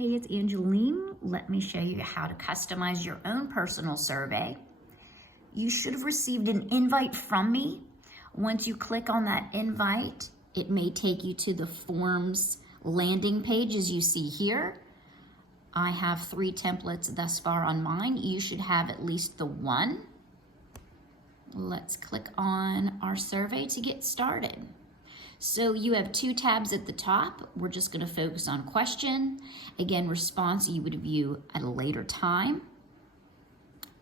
Hey, it's Angeline. Let me show you how to customize your own personal survey. You should have received an invite from me. Once you click on that invite, it may take you to the forms landing page as you see here. I have 3 templates thus far on mine. You should have at least the one. Let's click on our survey to get started. So you have 2 tabs at the top. We're just going to focus on question. Again, response you would view at a later time.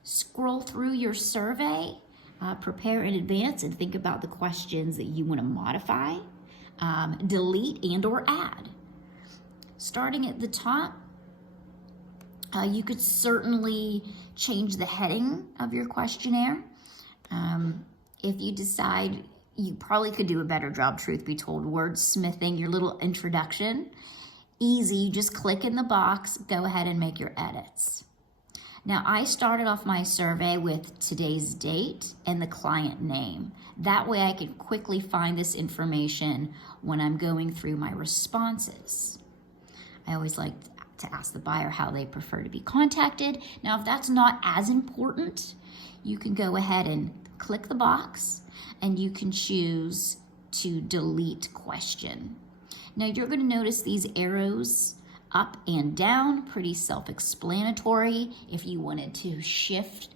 Scroll through your survey, prepare in advance and think about the questions that you want to modify, delete and or add. Starting at the top, you could certainly change the heading of your questionnaire. If you decide, you probably could do a better job, truth be told, wordsmithing your little introduction. Easy, just click in the box, go ahead and make your edits. Now, I started off my survey with today's date and the client name. That way I can quickly find this information when I'm going through my responses. I always like to ask the buyer how they prefer to be contacted. Now, if that's not as important, you can go ahead and click the box and you can choose to delete question. Now you're going to notice these arrows up and down, pretty self-explanatory. If you wanted to shift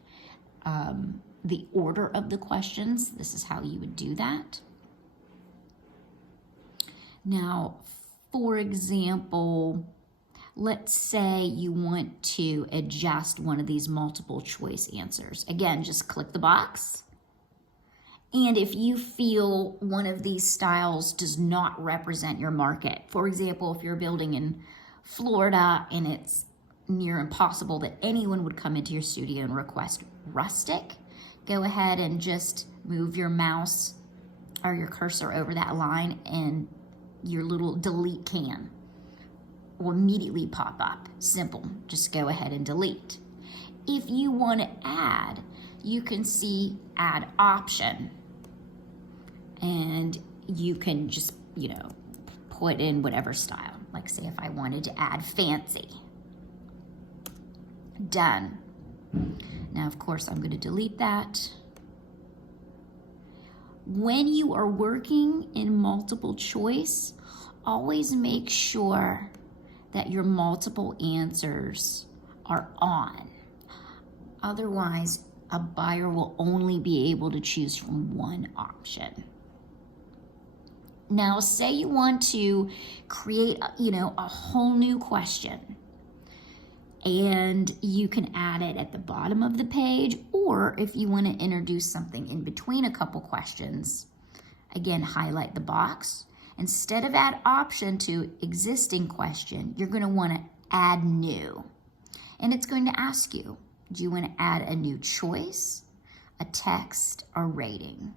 the order of the questions, this is how you would do that. Now, for example, let's say you want to adjust one of these multiple choice answers. Again, just click the box. And if you feel one of these styles does not represent your market, for example, if you're building in Florida and it's near impossible that anyone would come into your studio and request rustic, go ahead and just move your mouse or your cursor over that line and your little delete can will immediately pop up. Simple, just go ahead and delete. If you want to add, you can see add option. And you can just, put in whatever style. Like say if I wanted to add fancy. Done. Now, of course, I'm going to delete that. When you are working in multiple choice, always make sure that your multiple answers are on. Otherwise, a buyer will only be able to choose from one option. Now, say you want to create, a whole new question, and you can add it at the bottom of the page, or if you want to introduce something in between a couple questions, again, highlight the box. Instead of add option to existing question, you're going to want to add new. And it's going to ask you, do you want to add a new choice, a text, or rating?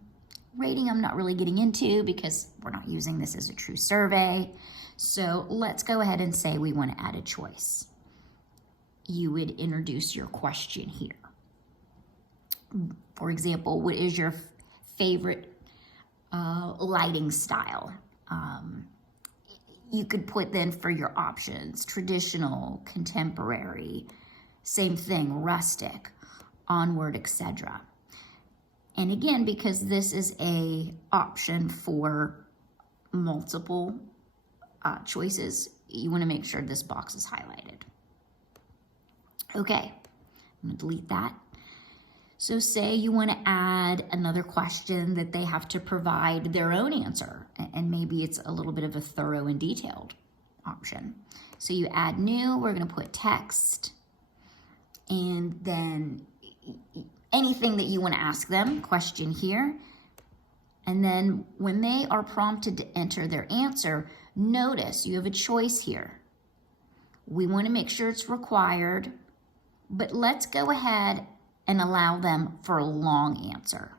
Rating I'm not really getting into because we're not using this as a true survey. So let's go ahead and say we want to add a choice. You would introduce your question here. For example, what is your favorite lighting style? You could put then for your options, traditional, contemporary, same thing, rustic, onward, etc. And again, because this is a option for multiple choices, you want to make sure this box is highlighted. Okay, I'm going to delete that. So say you want to add another question that they have to provide their own answer, and maybe it's a little bit of a thorough and detailed option. So you add new, we're going to put text, and then anything that you want to ask them, question here. And then when they are prompted to enter their answer, notice you have a choice here. We want to make sure it's required, but let's go ahead and allow them for a long answer.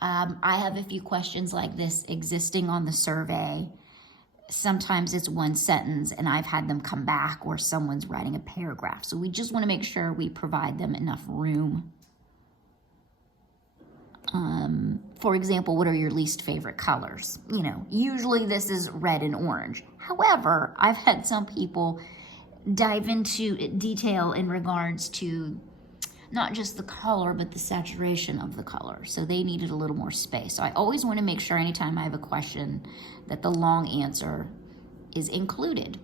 I have a few questions like this existing on the survey. Sometimes it's one sentence and I've had them come back or someone's writing a paragraph. So we just want to make sure we provide them enough room. For example, what are your least favorite colors? Usually this is red and orange. However, I've had some people dive into detail in regards to not just the color, but the saturation of the color. So they needed a little more space. So I always want to make sure anytime I have a question that the long answer is included.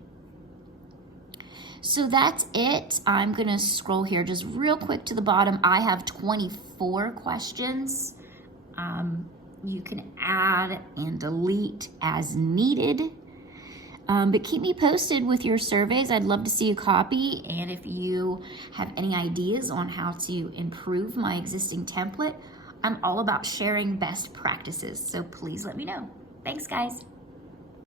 So that's it. I'm going to scroll here just real quick to the bottom. I have 24 questions. You can add and delete as needed. But keep me posted with your surveys. I'd love to see a copy. And if you have any ideas on how to improve my existing template, I'm all about sharing best practices. So please let me know. Thanks, guys.